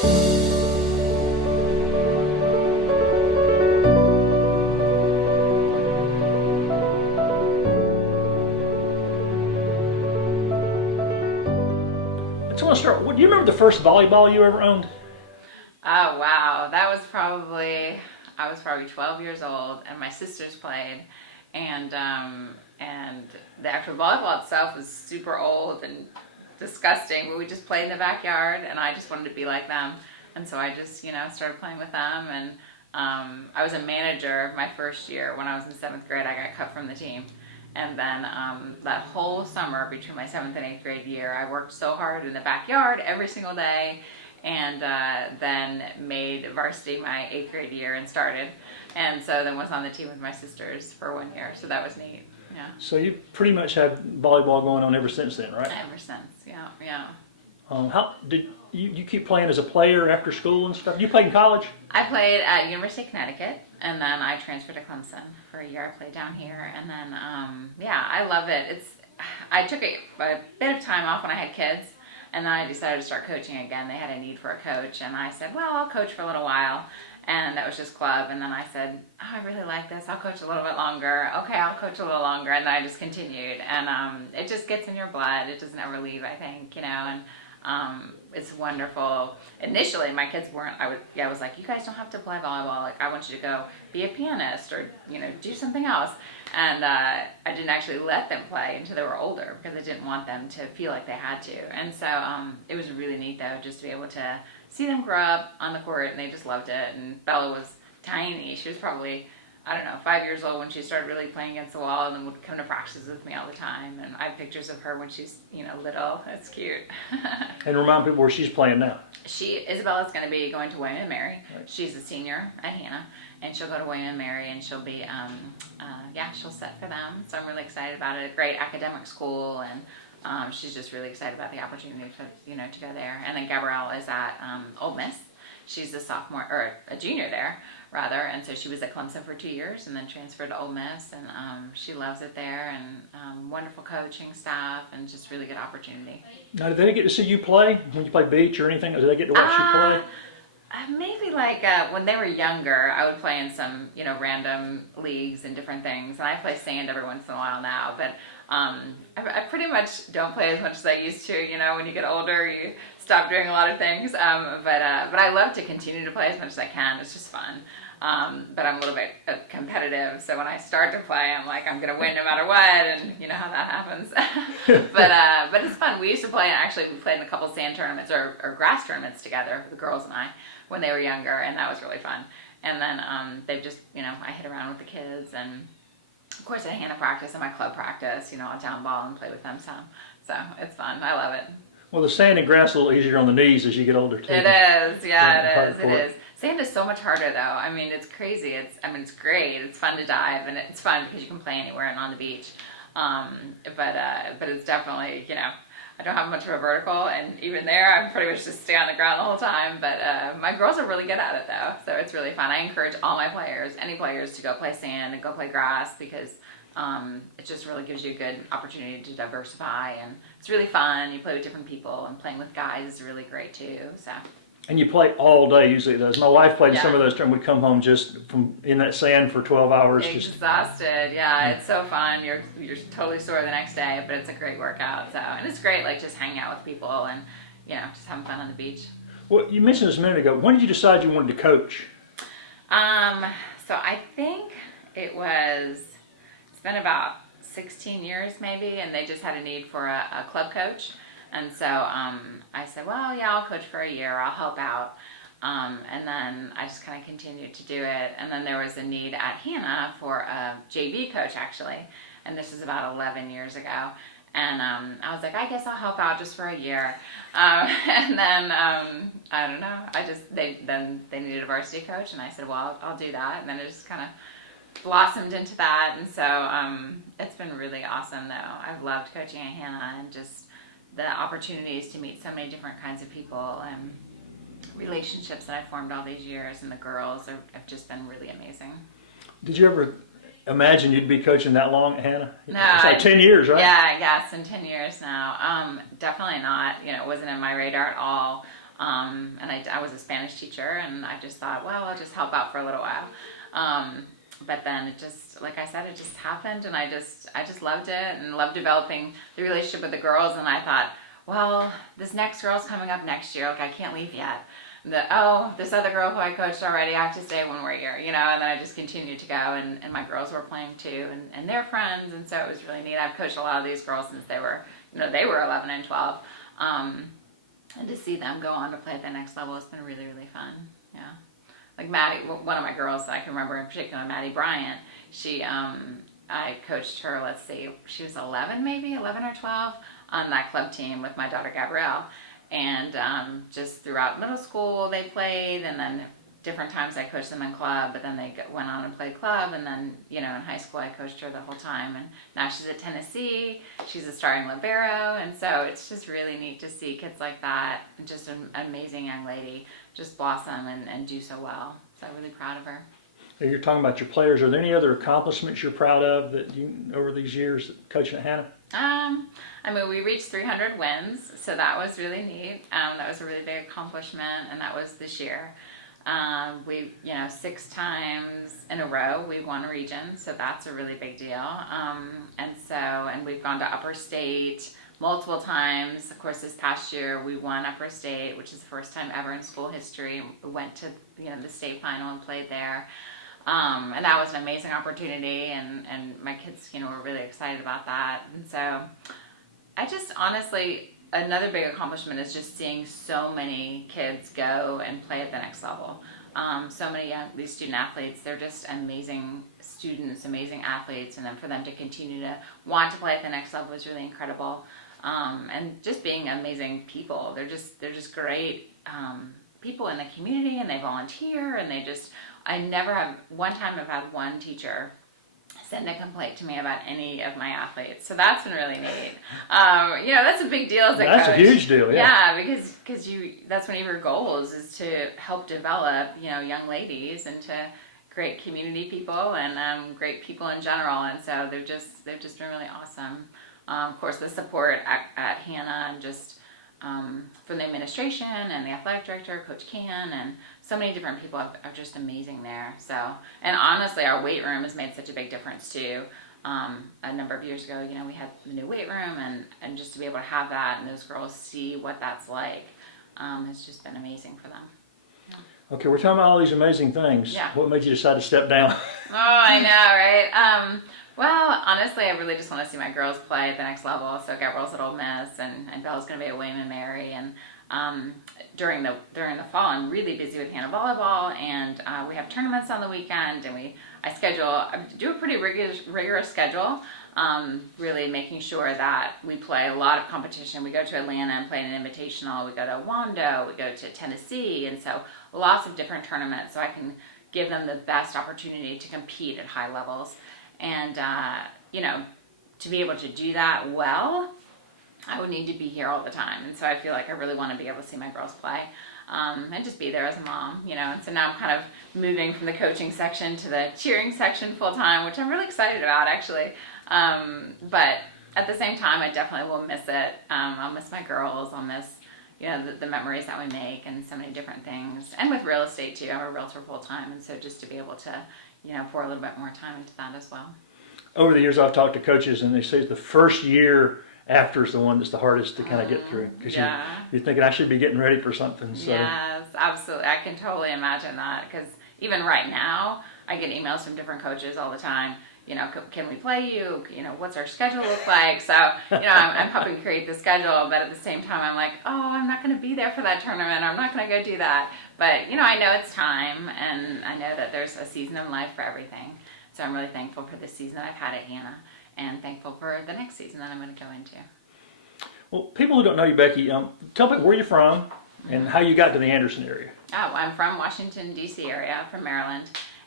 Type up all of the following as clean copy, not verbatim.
So I want to start. Do you remember the first volleyball you ever owned? Oh wow, I was probably 12 years old, and my sisters played, and the actual volleyball itself was super old and disgusting, but we just played in the backyard, and I just wanted to be like them, and so I just started playing with them, and I was a manager my first year. When I was in 7th grade, I got cut from the team. And then that whole summer between my 7th and 8th grade year, I worked so hard in the backyard every single day, and then made varsity my 8th grade year and started. And so then was on the team with my sisters for 1 year. So that was neat. Yeah. So you pretty much had volleyball going on ever since then, right? Ever since. Yeah. Yeah. How did you keep playing as a player after school and stuff? You played in college? I played at University of Connecticut, and then I transferred to Clemson for a year. I played down here, and then yeah, I love it. I took a bit of time off when I had kids, and then I decided to start coaching again. They had a need for a coach, and I said, well, I'll coach for a little while, and that was just club. And then I said, oh, I really like this. I'll coach a little bit longer. Okay, I'll coach a little longer, and then I just continued, and it just gets in your blood. It doesn't ever leave, I think, and. It's wonderful. Initially, my kids weren't. I was like, you guys don't have to play volleyball. Like, I want you to go be a pianist or do something else. And I didn't actually let them play until they were older because I didn't want them to feel like they had to. And so it was really neat though, just to be able to see them grow up on the court, and they just loved it. And Bella was tiny. She was probably, I don't know, 5 years old when she started really playing against the wall, and then would come to practices with me all the time. And I have pictures of her when she's, little. It's cute. And remind people where she's playing now. Isabella's going to be going to William and Mary. Right. She's a senior at Hanna, and she'll go to William and Mary, and she'll be, she'll set for them. So I'm really excited about it. A great academic school, and she's just really excited about the opportunity to go there. And then Gabrielle is at Ole Miss. She's a sophomore, or a junior there, rather, and so she was at Clemson for 2 years and then transferred to Ole Miss, and she loves it there, and wonderful coaching staff, and just really good opportunity. Now, did they get to see you play when you play beach or anything? Or did they get to watch you play? Maybe like when they were younger, I would play in some, random leagues and different things, and I play sand every once in a while now, but I pretty much don't play as much as I used to. When you get older, you stop doing a lot of things, but I love to continue to play as much as I can. It's just fun. But I'm a little bit competitive, so when I start to play, I'm like, I'm going to win no matter what, and you know how that happens. But it's fun. We used to play, and actually we played in a couple sand tournaments or grass tournaments together, the girls and I, when they were younger, and that was really fun. And then they've just, I hit around with the kids, and of course at Hanna practice and my club practice, I'll down ball and play with them some. So it's fun. I love it. Well, the sand and grass is a little easier on the knees as you get older, too. It is. Yeah, it is. Sand is so much harder, though. I mean, it's crazy. It's great. It's fun to dive, and it's fun because you can play anywhere and on the beach. But it's definitely, I don't have much of a vertical, and even there, I'm pretty much just stay on the ground the whole time. But my girls are really good at it, though, so it's really fun. I encourage all my players, any players, to go play sand and go play grass, because it just really gives you a good opportunity to diversify, and it's really fun. You play with different people, and playing with guys is really great too. So. And you play all day usually. Does my wife played some of those times? We come home just from in that sand for 12 hours. Exhausted. Yeah, it's so fun. You're totally sore the next day, but it's a great workout. So, and it's great, like just hanging out with people and just having fun on the beach. Well, you mentioned this a minute ago. When did you decide you wanted to coach? So I think it's been about 16 years maybe, and they just had a need for a club coach. And so I said, well, yeah, I'll coach for a year. I'll help out. And then I just kind of continued to do it. And then there was a need at Hanna for a JV coach, actually. And this is about 11 years ago. And I was like, I guess I'll help out just for a year. And then, I don't know, they needed a varsity coach. And I said, well, I'll do that. And then it just kind of blossomed into that. And so it's been really awesome, though. I've loved coaching at Hanna, and just the opportunities to meet so many different kinds of people and relationships that I've formed all these years, and the girls have just been really amazing. Did you ever imagine you'd be coaching that long at Hanna? No. It's like 10 years, right? Yeah, it's been 10 years now. Definitely not. It wasn't in my radar at all. And I was a Spanish teacher, and I just thought, well, I'll just help out for a little while. But then it just, like I said, it just happened, and I just loved it and loved developing the relationship with the girls. And I thought, well, this next girl's coming up next year. Like, I can't leave yet. This other girl who I coached already, I have to stay one more year, and then I just continued to go, and my girls were playing too, and their friends, and so it was really neat. I've coached a lot of these girls since they were 11 and 12, and to see them go on to play at the next level has been really, really fun. Yeah. Like Maddie, one of my girls that I can remember in particular, Maddie Bryant, I coached her, let's see, she was 11 or 12, on that club team with my daughter Gabrielle. And just throughout middle school they played, and then different times I coached them in club, but then they went on and played club, and then in high school I coached her the whole time, and now she's at Tennessee, she's a starting libero, and so it's just really neat to see kids like that, and just an amazing young lady, just blossom and do so well. So I'm really proud of her. You're talking about your players. Are there any other accomplishments you're proud of that you over these years coaching at Hanna? We reached 300 wins, so that was really neat. That was a really big accomplishment, and that was this year. We, 6 times in a row we won a region, so that's a really big deal. And we've gone to upper state multiple times. Of course, this past year we won upper state, which is the first time ever in school history. We went to the state final and played there. And that was an amazing opportunity, and my kids, were really excited about that. And so I just honestly, another big accomplishment is just seeing so many kids go and play at the next level. So many these student athletes, they're just amazing students, amazing athletes, and then for them to continue to want to play at the next level is really incredible. And just being amazing people, they're just great people in the community, and they volunteer, and I never have, one time I've had one teacher send a complaint to me about any of my athletes. So that's been really neat. That's a big deal as a coach. That's a huge deal, yeah. Yeah, because that's one of your goals is to help develop, young ladies into great community people and great people in general. And so they've just been really awesome. Of course, the support at Hanna, and just from the administration and the athletic director, Coach Can, and so many different people are just amazing there. So, and honestly, our weight room has made such a big difference too. A number of years ago, we had the new weight room, and just to be able to have that and those girls see what that's like, has just been amazing for them. Yeah. Okay, we're talking about all these amazing things. Yeah. What made you decide to step down? Oh, I know, right? Well, honestly, I really just want to see my girls play at the next level. So Gabrielle's at Ole Miss, and Belle's going to be at William and Mary. And during the fall, I'm really busy with Hanna Volleyball, and we have tournaments on the weekend, and I do a pretty rigorous schedule, really making sure that we play a lot of competition. We go to Atlanta and play an invitational. We go to Wando. We go to Tennessee, and so lots of different tournaments, so I can give them the best opportunity to compete at high levels. And, to be able to do that well, I would need to be here all the time. And so I feel like I really want to be able to see my girls play, and just be there as a mom, And so now I'm kind of moving from the coaching section to the cheering section full time, which I'm really excited about, actually. But at the same time, I definitely will miss it. I'll miss my girls. I'll miss, the memories that we make, and so many different things. And with real estate too, I'm a realtor full time. And so just to be able to, pour a little bit more time into that as well. Over the years, I've talked to coaches, and they say the first year after is the one that's the hardest to kind of get through, because you're thinking, I should be getting ready for something. So. Yes, absolutely. I can totally imagine that, because even right now, I get emails from different coaches all the time. Can we play you? What's our schedule look like? So, I'm helping create the schedule, but at the same time, I'm like, oh, I'm not going to be there for that tournament. I'm not going to go do that. But, I know it's time, and I know that there's a season of life for everything. So I'm really thankful for the season that I've had at Hanna, and thankful for the next season that I'm going to go into. Well, people who don't know you, Becky, tell me where you're from and how you got to the Anderson area. Oh, I'm from Washington, D.C. area, from Maryland,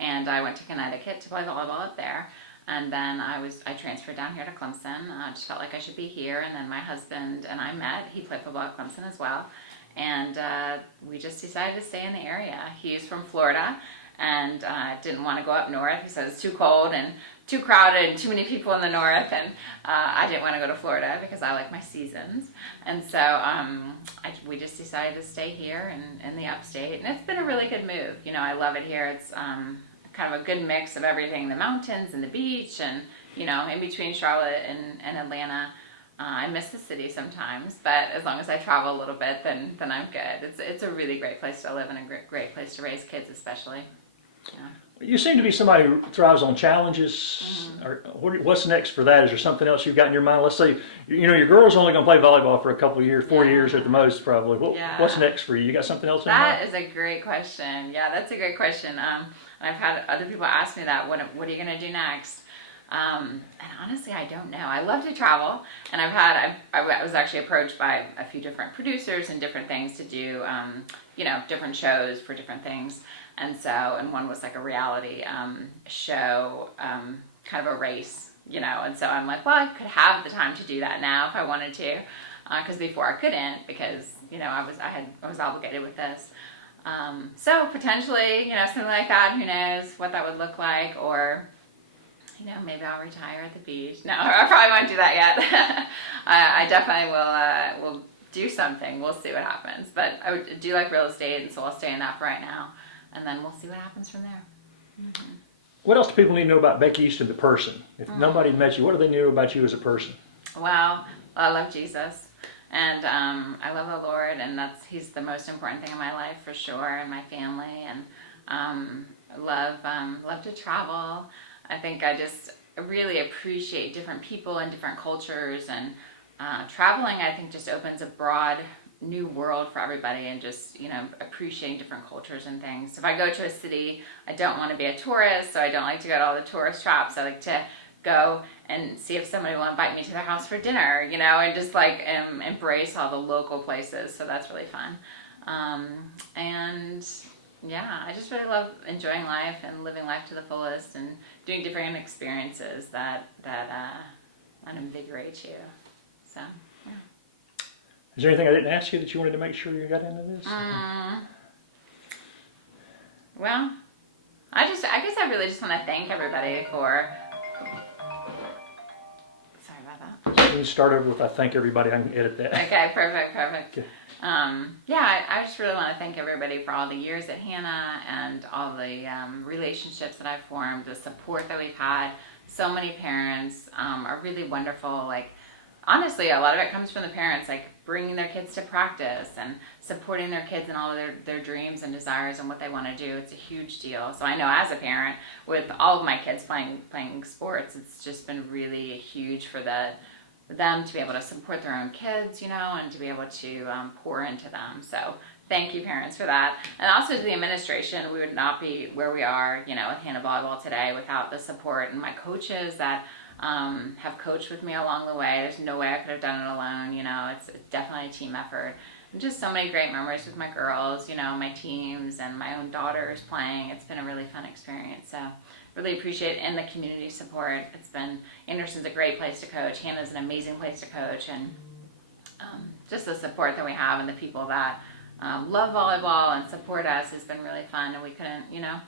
and I went to Connecticut to play volleyball up there. And then I transferred down here to Clemson. I just felt like I should be here. And then my husband and I met. He played football at Clemson as well. And we just decided to stay in the area. He's from Florida. and didn't want to go up north. He said it's too cold and too crowded and too many people in the north, and I didn't want to go to Florida because I like my seasons. And so we just decided to stay here in the upstate, and it's been a really good move. You know, I love it here. It's kind of a good mix of everything, the mountains and the beach, and, you know, in between Charlotte and Atlanta. I miss the city sometimes, but as long as I travel a little bit, then I'm good. It's a really great place to live and a great place to raise kids, especially. Yeah. You seem to be somebody who thrives on challenges. Or what's next for that? Is there something else you've got in your mind? Let's say, you know, your girl's only going to play volleyball for a couple of years, 4 years at the most, probably. What's next for you? You got something else in mind? That is a great question. Yeah, that's a great question. I've had other people ask me that. What are you going to do next? And honestly, I don't know. I love to travel, and I was actually approached by a few different producers and different things to do, you know, different shows for different things. And one was like a reality show, kind of a race, you know. And so I'm like, well, I could have the time to do that now if I wanted to, because before I couldn't, because, you know, I was obligated with this. So potentially, you know, something like that. Who knows what that would look like, or, you know, maybe I'll retire at the beach. No, I probably won't do that yet. I definitely will do something. We'll see what happens. But I do like real estate, and so I'll stay in that for right now. And then we'll see what happens from there. Mm-hmm. What else do people need to know about Becky Easton, the person? If nobody met you, what do they know about you as a person? Well, I love Jesus. And I love the Lord, and He's the most important thing in my life for sure, and my family. And love to travel. I think I just really appreciate different people and different cultures, and traveling, I think, just opens a broad new world for everybody, and just, you know, appreciating different cultures and things. If I go to a city, I don't want to be a tourist, so I don't like to go to all the tourist traps. I like to go and see if somebody will invite me to their house for dinner, you know, and just like embrace all the local places. So that's really fun. And yeah, I just really love enjoying life and living life to the fullest and doing different experiences that invigorate you. So, yeah. Is there anything I didn't ask you that you wanted to make sure you got into this? Well, I guess I really just want to thank everybody for. Sorry about that. Can you start over with I thank everybody? I can edit that. Okay, perfect. Okay. Yeah, I just really want to thank everybody for all the years at Hanna and all the relationships that I've formed, the support that we've had. So many parents are really wonderful. Like, honestly, a lot of it comes from the parents, like bringing their kids to practice and supporting their kids in all of their dreams and desires and what they want to do. It's a huge deal. So I know as a parent, with all of my kids playing sports, it's just been really huge for them to be able to support their own kids, you know, and to be able to pour into them. So thank you, parents, for that. And also to the administration. We would not be where we are, you know, with Hanna Volleyball today without the support and my coaches that have coached with me along the way. There's no way I could have done it alone. You know, it's definitely a team effort. And just so many great memories with my girls, you know, my teams and my own daughters playing. It's been a really fun experience. So really appreciate it, and the community support. Anderson's a great place to coach. Hanna's an amazing place to coach, and just the support that we have and the people that love volleyball and support us has been really fun, and we couldn't, you know,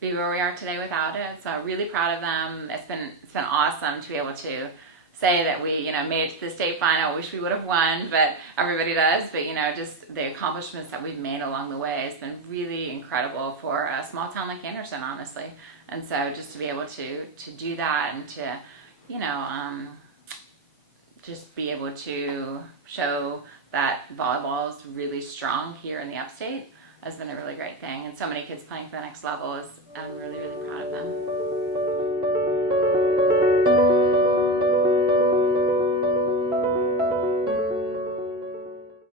be where we are today without it. So I'm really proud of them. It's been awesome to be able to say that we, you know, made it to the state final. I wish we would have won, but everybody does. But, you know, just the accomplishments that we've made along the way has been really incredible for a small town like Anderson, honestly. And so just to be able to do that and to, you know, just be able to show that volleyball is really strong here in the upstate has been a really great thing. And so many kids playing for the next level I'm really, really proud of them.